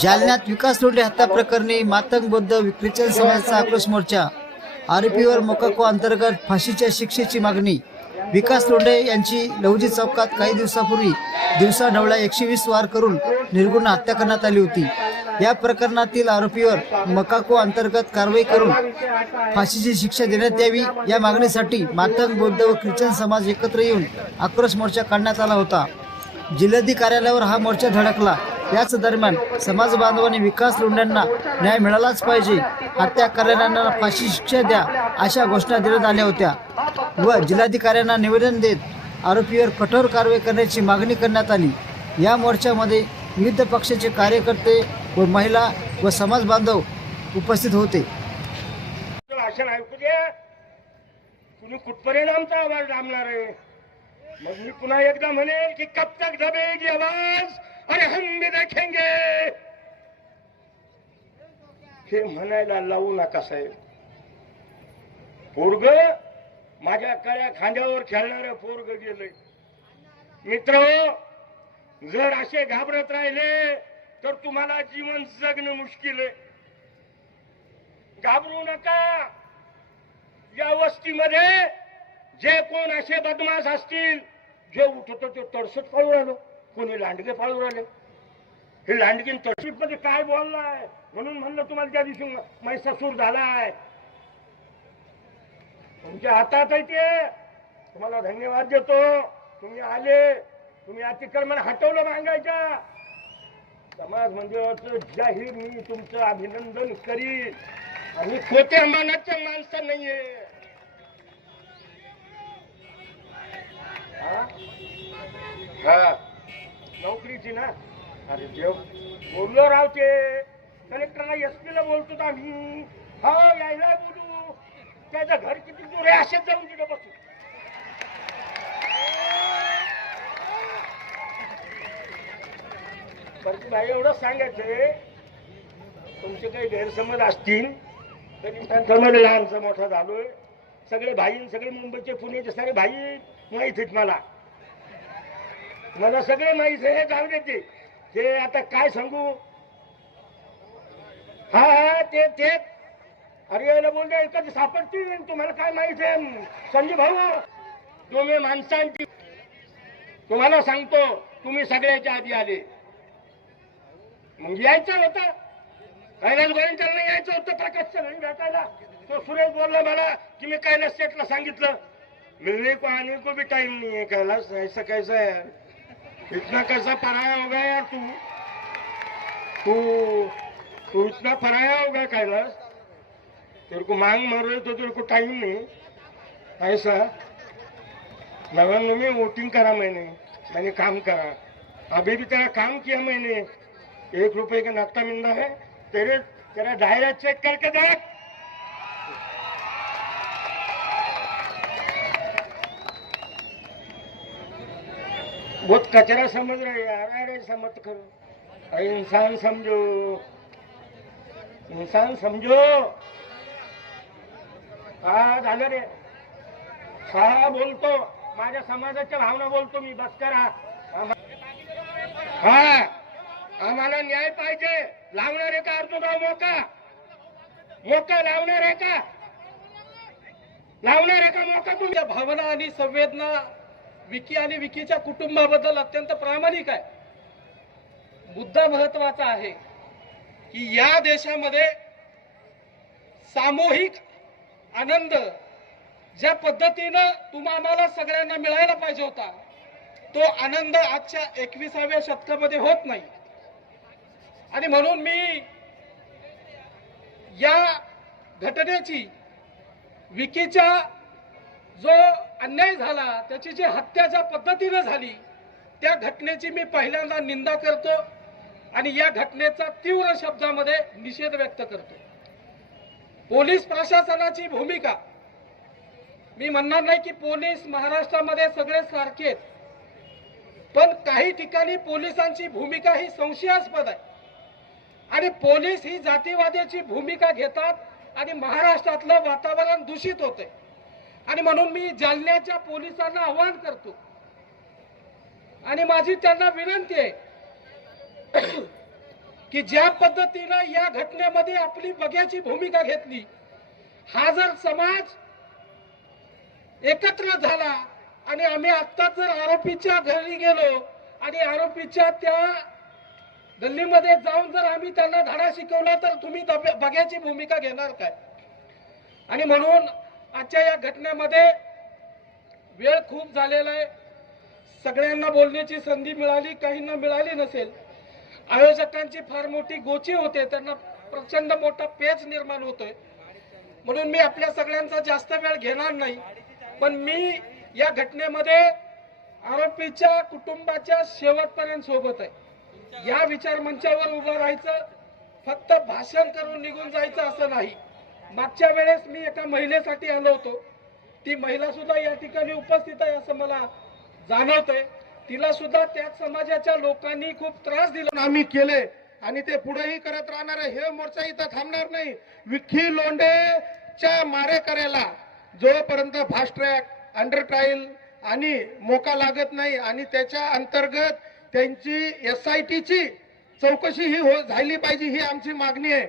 जालन्यात विकास लोंढे हत्या प्रकरणी मातंग बौद्ध ख्रिश्चन समाजाचा आक्रोश मोर्चा. आरोपीवर मोकाको अंतर्गत फाशीच्या शिक्षेची मागणी. विकास लोंढे यांची लवजी चौकात काही दिवसापूर्वी दिवसा ढवळा एकशे वीस वार करून निर्गुण हत्या करण्यात आली होती. या प्रकरणातील आरोपीवर मकाको अंतर्गत कारवाई करून फाशीची शिक्षा देण्यात यावी या मागणीसाठी मातंग बौद्ध व ख्रिश्चन समाज एकत्र येऊन आक्रोश मोर्चा काढण्यात आला होता. जिल्हाधिक कार्यालयावर हा मोर्चा धडकला. याच दरम्यान समाज बांधवांनी विकास लोंढ्यांना न्याय मिळालाच पाहिजे हत्या करणाऱ्यांना फाशी शिक्षा द्या अशा घोषणा देण्यात आल्या होत्या. व जिल्हाधिकाऱ्यांना निवेदन देत आरोपीवर कठोर कारवाई करण्याची मागणी करण्यात आली. या मोर्चामध्ये विविध पक्षाचे कार्यकर्ते व महिला व समाज बांधव उपस्थित होते. भाषण ऐकू तुम्ही कुठपर्यंत आमचा आवाज दाबणार आहे? मग मी पुन्हा एकदा म्हणेल की कब तक दबेगी आवाज. अरे हम भी देखेंगे. हे म्हणायला लावू नका साहेब. पोरग माझ्या कळ्या खांद्यावर खेळणारं पोरग गेलंय. मित्र जर असे घाबरत राहिले तर तुम्हाला जीवन जगणं मुश्किल आहे. घाबरू नका. या वस्तीमध्ये जे कोण असे बदमाश असतील जे उठतो ते तडसट कळू राहिलो. कोणी लांडगे पाळू राहिले हे लांडगीन तडशीपमध्ये काय बोललाय? म्हणून म्हणलं तुम्हाला त्या दिवशी मैसासूर झालाय. तुमच्या हातात आहे ते. तुम्हाला धन्यवाद देतो. तुम्ही आले. तुम्ही अतिक्रमण हटवलं मागायच्या. समाज मंदिराचं जाहीर मी तुमचं अभिनंदन करीन. आणि खोट्या मानाच्या माणसं नाहीये. हा? नोकरीची ना? अरे देव बोललो राव ते कलेक्टरला एस ला बोलतो आम्ही. हा यायला बोलू. त्याचं घर किती दूर आहे असेच जाऊन तिथे बसू. भाई एवढं सांगायचंय तुमचे काही गैरसमज असतील तरी त्यांच्यामध्ये लहानसा मोठा झालोय. सगळे भाई सगळे मुंबईचे पुण्याचे सगळे भाई माहीत आहेत मला. मला सगळे माहीत आहे जाऊ देते ते. आता काय सांगू? हा हा ते ते. अरे याला कधी सापडतील. तुम्हाला काय माहीत आहे? संजय भाऊ तुम्ही माणसांची तुम्हाला सांगतो तुम्ही सगळ्याच्या आधी आले. मग यायचं होतं. कैलास गोविंदांना यायचं होतं प्रकाश घरी भेटायला. तो सुरेश बोलला मला की मी कैलास सेटला सांगितलं. मिळणे को आने को भी टाइम नाही है कैलास ऐसा कैसा है? इतना कैसा पराया होगा यार तू? तू तू इतना पराया होगा कैलाश? तेरे को मांग मार रहे हो तो तेरे को टाइम नहीं। ऐसा? नवंबर में वोटिंग करा मैंने। मैंने काम करा। अभी भी तेरा काम किया मैंने। एक रुपए का नाश्ता मिल रहा है। तेरे तेरा दायरा चेक करके देख। बहुत कचरा समझ रहे यार अरे समझ करो। इंसान समझो। इंसान समझो। हा झालं रे हा बोलतो माझ्या समाजाच्या भावना बोलतो मी बस करा। हा आम्हाला न्याय पाहिजे। लावणार आहे का अर्जुनराव मोका? मोका लावणार आहे का? लावणार आहे का मोका तुमच्या भावना आणि संवेदना विकी आणि विकीच्या कुटुंबाबद्दल अत्यंत प्रामाणिक आहे. मुद्दा महत्त्वाचा आहे की या देशामध्ये सामूहिक आनंद ज्या पद्धतीनं तुम्हा आम्हाला सगळ्यांना मिळायला पाहिजे होता तो आनंद आजच्या एकविसाव्या शतकामध्ये होत नाही. आणि म्हणून मी या घटनेची विकीच्या जो अन्याय झाला त्याची जी हत्या ज्या पद्धतीनं झाली त्या घटनेची मी पहिल्यांदा निंदा करतो आणि या घटनेचा तीव्र शब्दामध्ये निषेध व्यक्त करतो. पोलीस प्रशासनाची भूमिका मी म्हणणार नाही की पोलीस महाराष्ट्रामध्ये सगळे सारखे आहेत पण काही ठिकाणी पोलिसांची भूमिका ही संशयास्पद आहे. आणि पोलीस ही जातीवाद्याची भूमिका घेतात आणि महाराष्ट्रातलं वातावरण दूषित होते आणि म्हणून मी जालन्याच्या पोलिसांना आवाहन करतो. आणि माझी त्यांना विनंती आहे की ज्या पद्धतीनं या घटनेमध्ये आपली बघ्याची भूमिका घेतली हा जर समाज एकत्र झाला आणि आम्ही आत्ताच जर आरोपीच्या घरी गेलो आणि आरोपीच्या त्या गल्लीमध्ये जाऊन जर आम्ही त्यांना धडा शिकवला तर तुम्ही दब- बघ्याची भूमिका घेणार काय? आणि म्हणून आजच्या या घटनेमध्ये वेळ खूप झालेला आहे. सगळ्यांना बोलण्याची संधी मिळाली काहींना मिळाली नसेल. आयोजकांची फार मोठी गोची होते त्यांना प्रचंड मोठा पेच निर्माण होतोय. म्हणून मी आपल्या सगळ्यांचा जास्त वेळ घेणार नाही. पण मी या घटनेमध्ये आरोपीच्या कुटुंबाच्या शेवटपर्यंत सोबत आहे. या विचार मंचावर उभं राहायचं फक्त भाषण करून निघून जायचं असं नाही. मागच्या वेळेस मी एका महिलेसाठी आलो होतो. ती महिला सुद्धा या ठिकाणी उपस्थित आहे असं मला जाणवतंय. तिला सुद्धा त्याच समाजाच्या लोकांनी खूप त्रास दिला. आम्ही केले आणि ते पुढेही करत राहणार आहे. हे मोर्चा इथं थांबणार नाही. विखी लोंढेच्या मारेकऱ्याला जोपर्यंत फास्ट ट्रॅक अंडर ट्रायल आणि मोका लागत नाही आणि त्याच्या अंतर्गत त्यांची एस आय टीची चौकशी ही हो झाली पाहिजे ही आमची मागणी आहे.